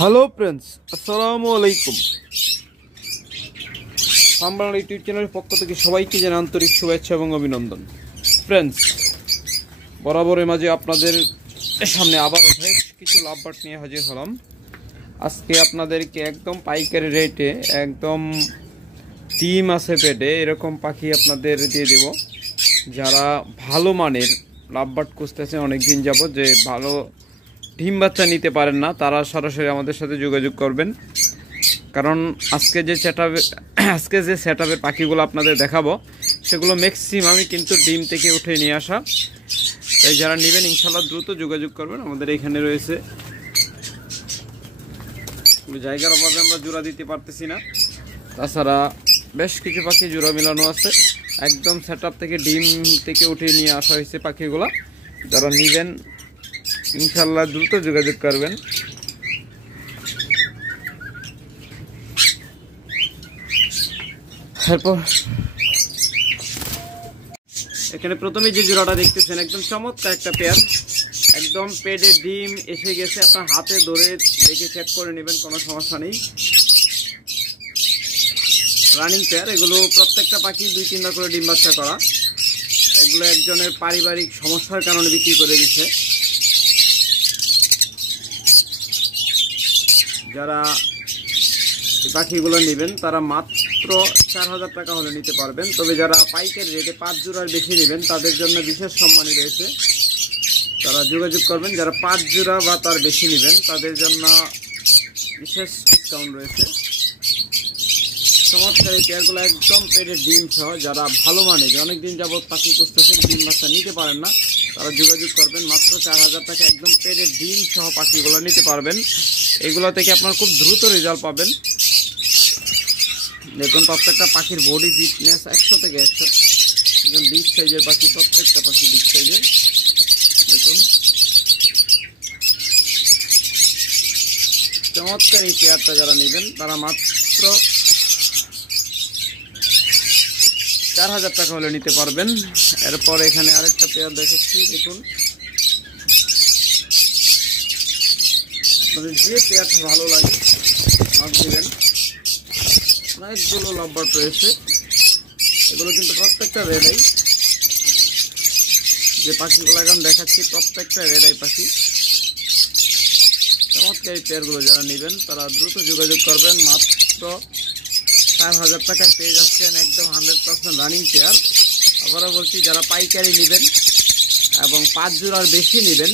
Hello friends, আসসালামু আলাইকুম। Farm Bangla YouTube চ্যানেলের পক্ষ থেকে সবাইকে জানাই আন্তরিক শুভেচ্ছা এবং অভিনন্দন। ফ্রেন্ডস, বরাবরের মাঝে আপনাদের সামনে আবার কিছু লাভবাট নিয়ে হাজির হলাম। আজকে আপনাদেরকে একদম পাইকারি রেটে একদম ডিম আছে পেটে এরকম পাখি আপনাদের দিয়ে দেব। যারা ভালো মানের লাভবাট খুঁজতেছে অনেকদিন যাবত, যে ভালো ডিম বাচ্চা নিতে পারেন না, তারা সরাসরি আমাদের সাথে যোগাযোগ করবেন। কারণ আজকে যে সেটআপের পাখিগুলো আপনাদের দেখাবো সেগুলো ম্যাক্সিমামই কিন্তু ডিম থেকে উঠে নিয়ে আসা। তাই যারা নেবেন ইনশাল্লাহ দ্রুত যোগাযোগ করবেন। আমাদের এখানে রয়েছে, জায়গার অভাবে আমরা জোড়া দিতে পারতেছি না, তাছাড়া বেশ কিছু পাখি জোড়া মেলানো আছে। একদম সেটআপ থেকে ডিম থেকে উঠে নিয়ে আসা হয়েছে পাখিগুলো। যারা নেবেন ইনশাল্লাহ দ্রুত যোগাযোগ করবেন। তারপর এখানে প্রথমে যে জোড়াটা দেখতেছেন একদম চমৎকার একটা পেয়ার, একদম পেটে ডিম এসে গেছে। আপনার হাতে ধরে দেখে চেক করে নেবেন, কোনো সমস্যা নেই। রানিং পেয়ার, এগুলো প্রত্যেকটা পাখি 2-3বার করে ডিম বাচ্চা করা। এগুলো একজনের পারিবারিক সমস্যার কারণে বিক্রি করে দিচ্ছে। যারা এই পাখিগুলো নেবেন তারা মাত্র 4000 টাকা হলে নিতে পারবেন। তবে যারা পাইকারি রেটে 5 জোড়ার বেশি নেবেন তাদের জন্য বিশেষ সম্মানী রয়েছে, তারা যোগাযোগ করবেন। যারা 5 জোড়া বা তার বেশি নেবেন তাদের জন্য বিশেষ ডিসকাউন্ট রয়েছে। চমৎকার এই পেয়ারগুলো একদম পেটের ডিম সহ, যারা ভালো মানের অনেকদিন যাবৎ পাখি খুঁজতেছেন ডিম বাচ্চা নিতে পারেন না, তারা যোগাযোগ করবেন। মাত্র 4000 টাকা একদম পেটের ডিম সহ পাখিগুলো নিতে পারবেন। এগুলো থেকে আপনার খুব দ্রুত রেজাল্ট পাবেন। দেখুন প্রত্যেকটা পাখির বডি ফিটনেস 100 থেকে 100। একদম বিগ সাইজের পাখি, প্রত্যেকটা পাখি বিগ সাইজের। দেখুন চমৎকার এই পেয়ারটা যারা নেবেন তারা মাত্র 4000 টাকা হলে নিতে পারবেন। এরপর এখানে আরেকটা পেয়ার দেখাচ্ছি, দেখুন যে পেয়ারটা ভালো লাগে আপনি নেবেন। অনেকগুলো লাভবার্ড রয়েছে, এগুলো কিন্তু প্রত্যেকটা রেড আই। যে পাখিগুলো এখন দেখাচ্ছি প্রত্যেকটা রেড আই পাখি। চমৎকার এই পেয়ারগুলো যারা নেবেন তারা দ্রুত যোগাযোগ করবেন। মাত্র 4000 টাকায় পেয়ে যাচ্ছেন একদম 100% রানিং পেয়ার। আবারও বলছি, যারা পাইকারি নেবেন এবং 5 জোড়ার বেশি নেবেন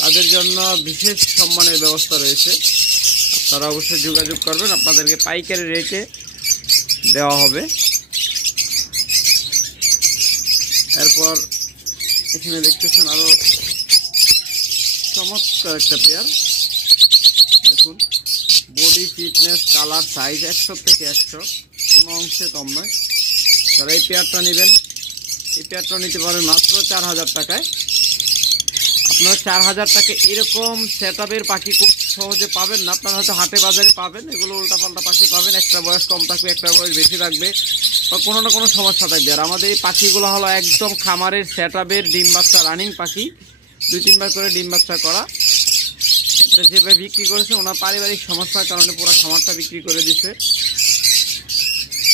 তাদের জন্য বিশেষ সম্মানের ব্যবস্থা রয়েছে। আপনারা অবশ্যই যোগাযোগ করবেন, আপনাদেরকে পাইকারি রেটে দেওয়া হবে। এরপর এখানে দেখতেছেন আরো চমৎকার একটা পেয়ার। দেখুন বডি ফিটনেস কালার সাইজ 100 থেকে 100, কোনো অংশে কম নয়। যারা এই পেয়ারটা নেবেন এই পেয়ারটা নিতে পারেন মাত্র 4000 টাকায়। আপনারা 4000 টাকায় এরকম সেটআপের পাখি খুব সহজে পাবেন না। আপনারা হয়তো হাটে বাজারে পাবেন, এগুলো উল্টাপাল্টা পাখি পাবেন। একটা বয়স কম থাকবে, একটা বয়স বেশি থাকবে, বা কোনো না কোনো সমস্যা থাকবে। আর আমাদের এই পাখিগুলো হলো একদম খামারের সেটআপের ডিম বাচ্চা রানিং পাখি, 2-3বার করে ডিম বাচ্চা করা। যেভাবে বিক্রি করেছে ওনার পারিবারিক সমস্যার কারণে পুরো খামারটা বিক্রি করে দিচ্ছে।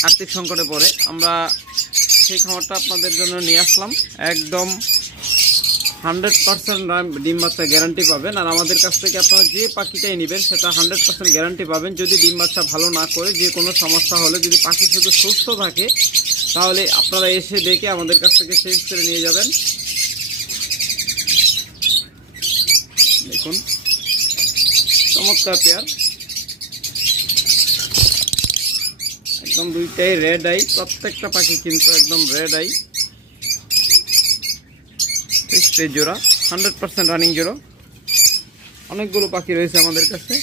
আর্থিক সংকটে পড়ে আমরা সেই খামারটা আপনাদের জন্য নিয়ে আসলাম। একদম 100% ডিম বাচ্চা গ্যারান্টি পাবেন। আর আমাদের কাছ থেকে আপনারা যে পাখিটাই নেবেন সেটা 100% গ্যারান্টি পাবেন। যদি ডিম বাচ্চা ভালো না করে, যে কোনো সমস্যা হলে, যদি পাখি শুধু সুস্থ থাকে, তাহলে আপনারা এসে দেখে আমাদের কাছ থেকে চেঞ্জ করে নিয়ে যাবেন। দেখুন চমৎকার পেয়ার, একদম দুইটাই রেড আই। প্রত্যেকটা পাখি কিন্তু একদম রেড আই। জোড়া 100% রানিং জোড়া। অনেকগুলো পাখি রয়েছে আমাদের কাছে।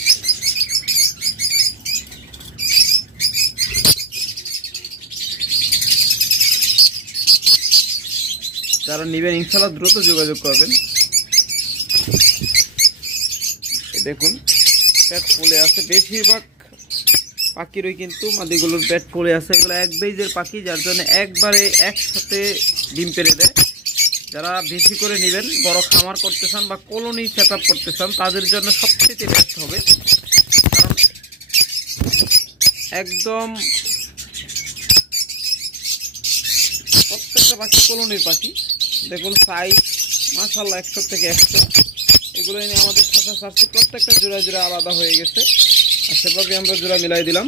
যারা নেবেন ইনশাল্লাহ দ্রুত যোগাযোগ করবেন। দেখুন পেট ফুলে আছে, বেশিরভাগ পাখিরই কিন্তু মাদিগুলোর পেট ফুলে আছে। এগুলো এক বেজের পাখি, যার জন্য একবারে একসাথে ডিম পেড়ে দেয়। যারা বেশি করে নেবেন, বড় খামার করতে চান বা কলোনি সেটআপ করতে চান, তাদের জন্য সবচেয়ে বেস্ট হবে। কারণ একদম প্রত্যেকটা পাখি কলোনির পাখি। দেখুন সাইজ মাশাআল্লাহ 100 থেকে 100। এগুলো এনে আমাদের খাঁচা ছাড়ছি, প্রত্যেকটা জোড়া জোড়া আলাদা হয়ে গেছে, আর সেভাবে আমরা জোড়া মিলাই দিলাম।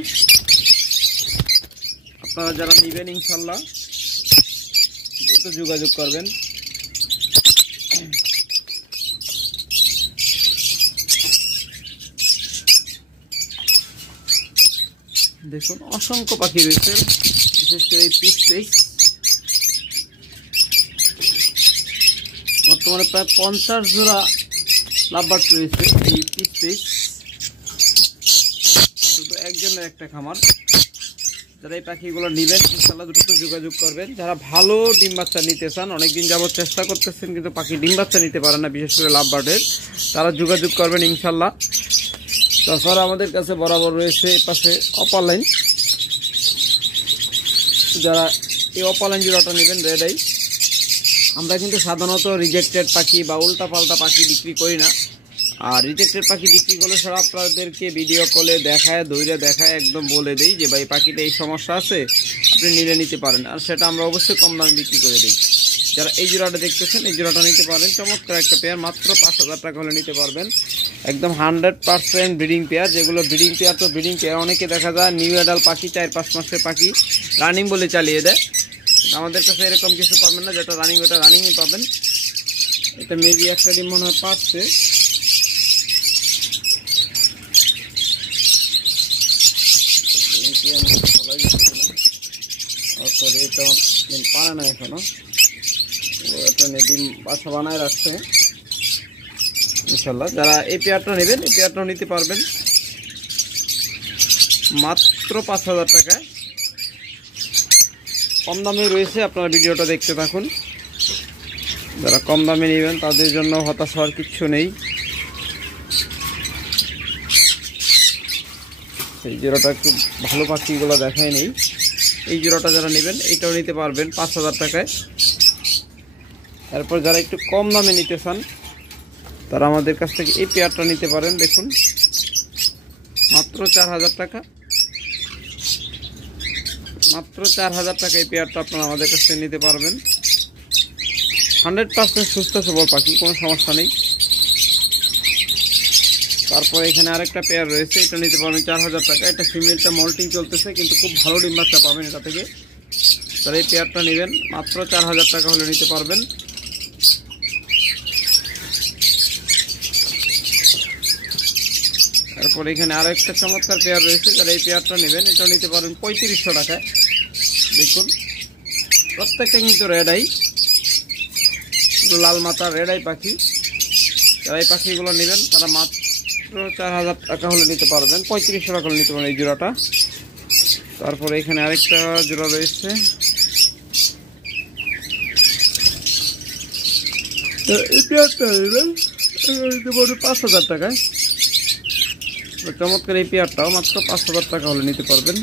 আপনারা যারা নেবেন ইনশাল্লাহ দ্রুত যোগাযোগ করবেন। দেখুন অসংখ্য পাখি রয়েছে, বিশেষ করে এই পিস পিস বর্তমানে প্রায় 50 জোড়া লাভবার্ড রয়েছে। এই পিস পিস শুধু একজনের একটা খামার। যারা এই পাখিগুলো নেবেন ইনশাল্লাহ দ্রুত যোগাযোগ করবেন। যারা ভালো ডিম বাচ্চা নিতে চান, অনেকদিন যাবত চেষ্টা করতেছেন কিন্তু পাখি ডিম বাচ্চা নিতে পারে না, বিশেষ করে লাভবার্ডের, তারা যোগাযোগ করবেন ইনশাল্লাহ। তাছাড়া আমাদের কাছে বরাবর রয়েছে এই পাশে অপালাইন। যারা এই অপালাইন জোড়াটা নেবেন রেড আই, আমরা কিন্তু সাধারণত রিজেক্টেড পাখি বা উল্টা পাল্টা পাখি বিক্রি করি না। আর রিজেক্টেড পাখি বিক্রি করলে সেটা আপনাদেরকে ভিডিও কলে দেখায়, ধৈর্য দেখায়, একদম বলে দেই যে ভাই পাখিটা এই সমস্যা আছে, আপনি নিলে নিতে পারেন, আর সেটা আমরা অবশ্যই কম দামে বিক্রি করে দিই। যারা এই জোড়াটা দেখতেছেন এই জোড়াটা নিতে পারেন, চমৎকার একটা পেয়ার, মাত্র 5000 টাকা হলে নিতে পারবেন। একদম 100% ব্রিডিং পেয়ার। যেগুলো ব্রিডিং পেয়ার, তো ব্রিডিং পেয়ার অনেকে দেখা যায় নিউ অ্যাডাল্ট পাখি 4-5 মাসের পাখি রানিং বলে চালিয়ে দেয়। আমাদের কাছে এরকম কিছু পাবেন না, যেটা রানিং ওটা রানিংই পাবেন। এটা মেবি একটা ডিম মনে হয় পাচ্ছে। সরি, এটা ডিম পারে না এখনো, এটা ডিম বাসা বানায় রাখছে ইনশাল্লাহ। যারা এই পেয়ারটা নেবেন এই পেয়ারটাও নিতে পারবেন মাত্র 5000 টাকায়। কম দামে রয়েছে, আপনারা ভিডিওটা দেখতে থাকুন। যারা কম দামে নেবেন তাদের জন্য হতাশ হওয়ার কিচ্ছু নেই। এই জোড়াটা একটু ভালো পাখিগুলো দেখায় নেই। এই জোড়াটা যারা নেবেন এইটাও নিতে পারবেন 5000 টাকায়। তারপর যারা একটু কম দামে নিতে চান তারা আমাদের কাছ থেকে এই পেয়ারটা নিতে পারেন। দেখুন মাত্র 4000 টাকা, মাত্র 4000 টাকা এই পেয়ারটা আপনারা আমাদের কাছ থেকে নিতে পারবেন। 100% সুস্থ সবল পাখি, কোনো সমস্যা নেই। তারপরে এখানে আরেকটা পেয়ার রয়েছে, এটা নিতে পারবেন 4000 টাকা। এটা ফিমেলটা মল্টিং চলতেছে, কিন্তু খুব ভালো ডিম বাচ্চা পাবেন এটা থেকে। তারা এই পেয়ারটা নেবেন মাত্র 4000 টাকা হলে নিতে পারবেন। তারপর এখানে আরেকটা চমৎকার পেয়ার রয়েছে, যারা এই পেয়ারটা নেবেন এটাও নিতে পারবেন 3500 টাকায়। দেখুন প্রত্যেকটা কিন্তু রেড আই, লাল মাথা রেড আই পাখি। যারা এই পাখিগুলো নেবেন তারা মাত্র 4000 টাকা হলে নিতে পারবেন, 3500 টাকা হলে নিতে পারবেন এই জোড়াটা। তারপরে এখানে আরেকটা জোড়া রয়েছে, এই পেয়ারটা নেবেন নিতে পারবেন 5000 টাকায়। চমৎকার এই পেয়ারটাও মাত্র 5000 টাকা হলে নিতে পারবেন।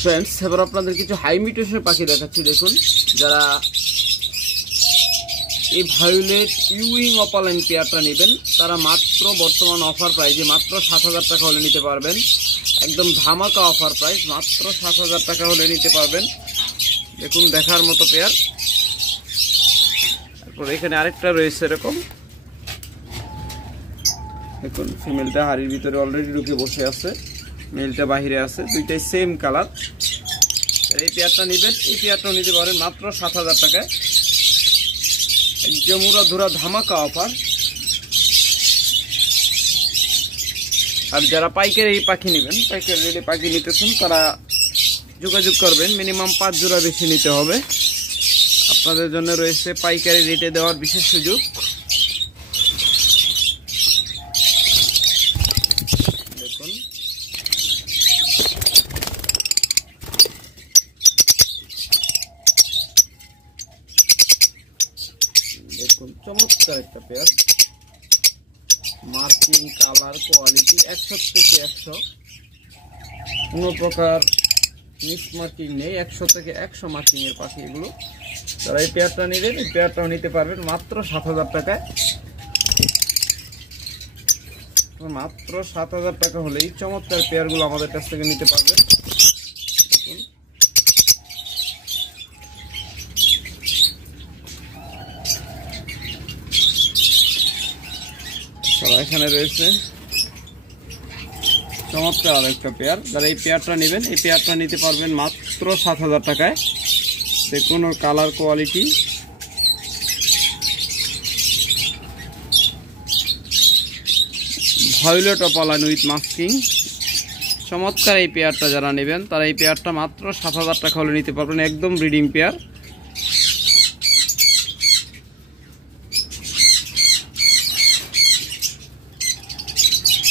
ফ্রেন্ডস, এবার আপনাদের কিছু হাই মিউটেশনের পাখি দেখাচ্ছি। দেখুন যারা এই ভায়োলেট ইউইং অপালাইন পেয়ারটা নেবেন তারা মাত্র বর্তমান অফার প্রাইসে মাত্র 7000 টাকা হলে নিতে পারবেন। একদম ধামাকা অফার প্রাইস, মাত্র 7000 টাকা হলে নিতে পারবেন। দেখুন দেখার মতো পেয়ার। তারপর এখানে আরেকটা রয়েছে এরকম, দেখুন ফিমেলটা হাড়ির ভিতরে অলরেডি ঢুকে বসে আছে, মেলটা বাহিরে আছে, দুইটাই সেম কালার। এই পেয়ারটা নেবেন এই পেয়ারটাও নিতে পারেন মাত্র 7000 টাকায়। একদম উড়াধুরা ধামাকা অফার। আর যারা পাইকারি এই পাখি নেবেন, পাইকারি রেটে পাখি নিতেছেন, তারা যোগাযোগ করবেন। মিনিমাম 5 জোড়া বেশি নিতে হবে। আপনাদের জন্য রয়েছে পাইকারি রেটে দেওয়ার বিশেষ সুযোগ। দেখুন দেখুন চমৎকার একটা পেয়ার, মার্কিং কালার কোয়ালিটি 100 থেকে 100, কোনো প্রকার মিস মার্কিং নেই, 100 থেকে 100 মার্কিং এর পাখি এগুলো। যারা এই পেয়ারটা নেবেন এই পেয়ারটাও নিতে পারবেন মাত্র 7,000 টাকায়। মাত্র 7,000 টাকা হলেই চমৎকার পেয়ারগুলো আমাদের কাছ থেকে নিতে পারবেন। এখানে রয়েছে চমৎকার আরেকটা পেয়ার। যারা এই পেয়ারটা নেবেন এই পেয়ারটা নিতে পারবেন মাত্র 7,000 টাকায়। দেখুন ওর colour quality, violet opaline with masking. চমৎকার এই পেয়ারটা যারা নেবেন তারা এই পেয়ারটা মাত্র 7,000 টাকা হলে নিতে পারবেন, একদম ব্রিডিং পেয়ার।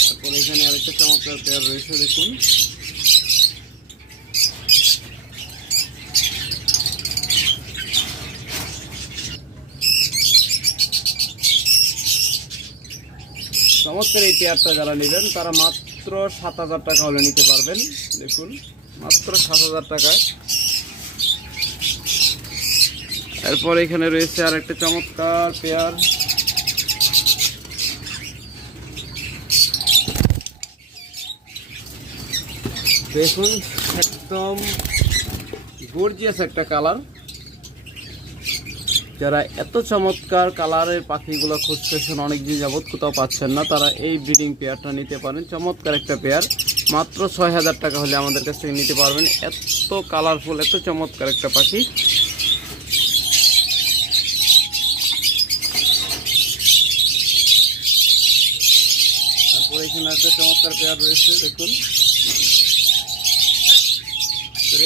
তারপর এখানে আরেকটা চমৎকার পেয়ার রয়েছে, দেখুন চমৎকার এই পেয়ারটা যারা নেবেন তারা মাত্র 7,000 টাকা হলে নিতে পারবেন। দেখুন মাত্র 7,000 টাকায়। এরপর এখানে রয়েছে আর একটা চমৎকার পেয়ার, দেখুন একদম গর্জিয়াস একটা কালার। যারা এত চমৎকার কালারের পাখিগুলো খুঁজতেছেন, অনেকদিন যাবত কোথাও পাচ্ছেন না, তারা এই ব্রিডিং পেয়ারটা নিতে পারেন। চমৎকার একটা পেয়ার, মাত্র 6,000 টাকা হলে আমাদের কাছ থেকে নিতে পারবেন। এত কালারফুল, এত চমৎকার একটা পাখি। তারপরে এখানে একটা চমৎকার পেয়ার রয়েছে, দেখুন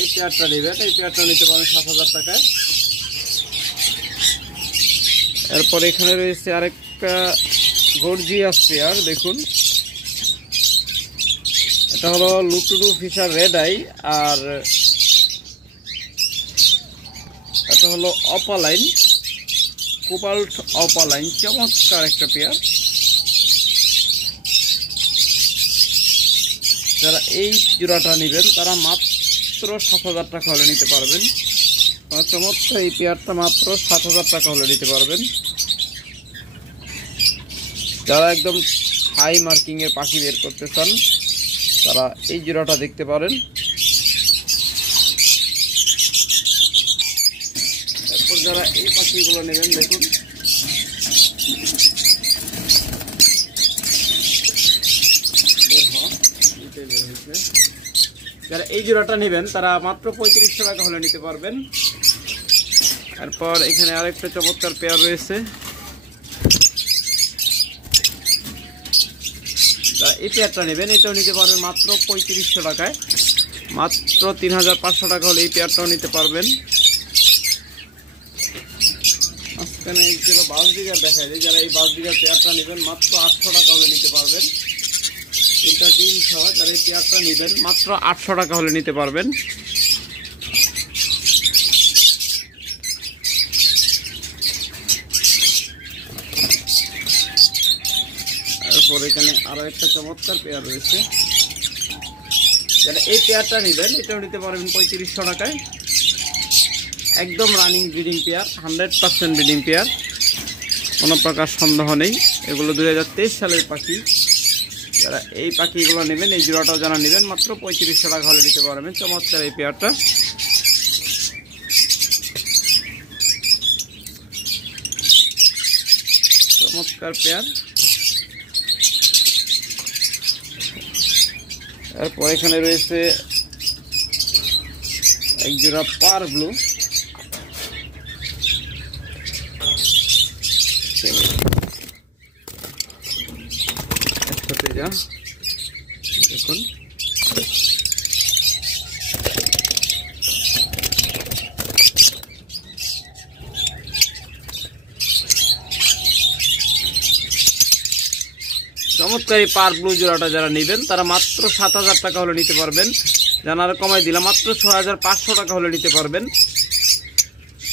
এই পেয়ারটা নেবেন এই পেয়ারটা নিতে পারেন 7,000 টাকায়। এরপর এখানে রয়েছে আরেকটা গর্জিয়াস পেয়ার, দেখুন এটা হলো লুটুডু ফিশার রেড আই, আর এটা হলো অপালাইন কোবাল্ট অপালাইন। চমৎকার একটা পেয়ার। যারা এই জোড়াটা নেবেন তারা মাত্র 7,000 টাকা হলে নিতে পারবেন। চমৎকার এই পেয়ারটা মাত্র 7,000 টাকা হলে নিতে পারবেন। যারা একদম হাই মার্কিং এর পাখি বের করতে চান তারা এই জোড়াটা দেখতে পারেন। তারপর যারা এই পাখিগুলো নেবেন, দেখুন যারা এই জোড়াটা নেবেন তারা মাত্র 3500 টাকা হলে নিতে পারবেন। তারপর এখানে আরেকটা চমৎকার পেয়ার রয়েছে, এই পেয়ারটা নেবেন এটাও নিতে পারবেন মাত্র 3500 টাকায়। মাত্র 3,500 টাকা হলে এই পেয়ারটাও নিতে পারবেন। মাঝখানে এইগুলো বাসদিঘার দেখা যায়, যারা এই বাসদিঘার পেয়ারটা নেবেন মাত্র 800 টাকা হলে নিতে পারবেন। তিনটা ডিম সহ যারা এই পেয়ারটা নেবেন মাত্র 800 টাকা হলে নিতে পারবেন। তারপর এখানে আরো একটা চমৎকার পেয়ার রয়েছে, যারা এই পেয়ারটা নেবেন এটাও নিতে পারবেন 3500 টাকায়। একদম running breeding pair, 100% breeding pair, কোনো প্রকার সন্দেহ নেই। এগুলো 2023 সালের পাখি। যারা এই পাখিগুলো নেবেন এই জোড়াটাও যারা নেবেন মাত্র 3500 টাকা হলে নিতে পারবেন। চমৎকার এই পেয়ারটা। চমৎকার পেয়ার। এরপর এখানে রয়েছে এক জোড়া পার ব্লু, দেখুন চমৎকারী পার ব্লু জোড়াটা যারা নেবেন তারা মাত্র 7,000 টাকা হলে নিতে পারবেন। জানার কমাই দিলাম, মাত্র 6,500 টাকা হলে নিতে পারবেন।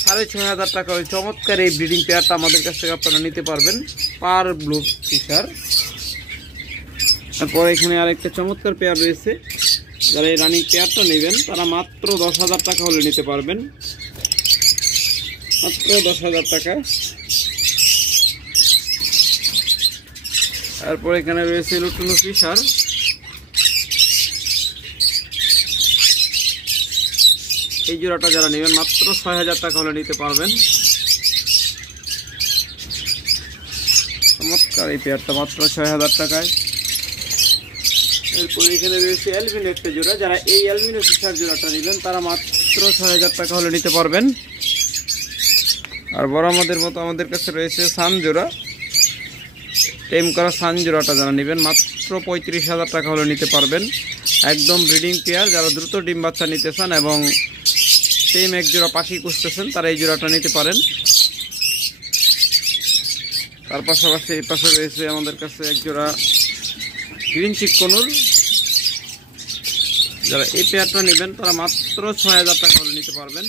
6,500 টাকা হলে চমৎকার এই ব্রিডিং পেয়ারটা আমাদের কাছ থেকে আপনারা নিতে পারবেন, পার ব্লু ফিশার। তারপর এখানে আরেকটা চমৎকার পেয়ার রয়েছে, যারা এই রানিং পেয়ারটা নেবেন তারা মাত্র 10,000 টাকা হলে নিতে পারবেন, মাত্র 10,000 টাকায়। তারপর এখানে রয়েছে লুটুনো ফিশার, এই জোড়াটা যারা নেবেন মাত্র 6,000 টাকা হলে নিতে পারবেন। চমৎকার এই পেয়ারটা মাত্র 6,000 টাকায়। এরপর এখানে রয়েছে অ্যালবিনো একটা জোড়া, যারা এই অ্যালবিনো ফিশার জোড়াটা নেবেন তারা মাত্র 6,000 টাকা হলে নিতে পারবেন। আর বড় আমাদের মতো আমাদের কাছে রয়েছে সান জোড়া, টেম করা সান জোড়াটা যারা নেবেন মাত্র 35,000 টাকা হলে নিতে পারবেন। একদম ব্রিডিং পেয়ার, যারা দ্রুত ডিম বাচ্চা নিতে চান এবং টেম এক জোড়া পাখি খুঁজতেছেন তারা এই জোড়াটা নিতে পারেন। তার পাশাপাশি এই পাশে রয়েছে আমাদের কাছে এক জোড়া গ্রিন চিক কনুর, যারা এই পেয়ারটা নেবেন তারা মাত্র 6,000 টাকা হলে নিতে পারবেন,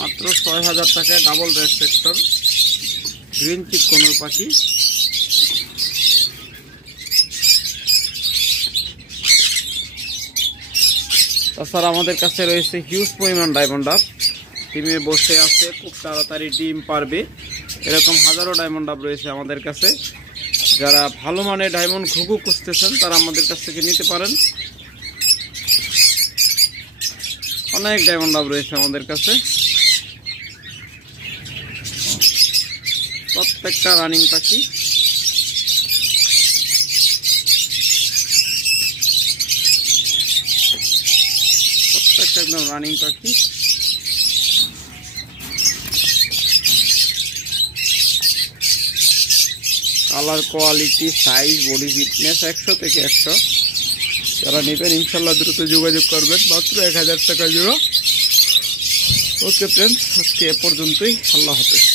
মাত্র 6,000 টাকায় double red sector green cheek conure পাখি। তাছাড়া আমাদের কাছে রয়েছে হিউজ পরিমাণ ডায়মন্ড ডাব, ডিমে বসে আছে, খুব তাড়াতাড়ি ডিম পারবে, এরকম হাজারো ডায়মন্ড ডাব রয়েছে আমাদের কাছে। যারা ভালো মানের ডায়মন্ড ঘুঘু খুঁজতেছেন তারা আমাদের কাছ থেকে নিতে পারেন। অনেক ডায়মন্ড ডাব রয়েছে আমাদের কাছে, প্রত্যেকটা রানিং পাখি। প্রত্যেকটা একদম রানিং পাখি। Colour, quality, size, body fitness 100 থেকে 100। যারা নেবেন ইনশাল্লাহ দ্রুত যোগাযোগ করবেন, মাত্র 1,000 টাকা জোড়া। ওকে ফ্রেন্ডস, আজকে এ পর্যন্তই, আল্লাহ হাফেজ।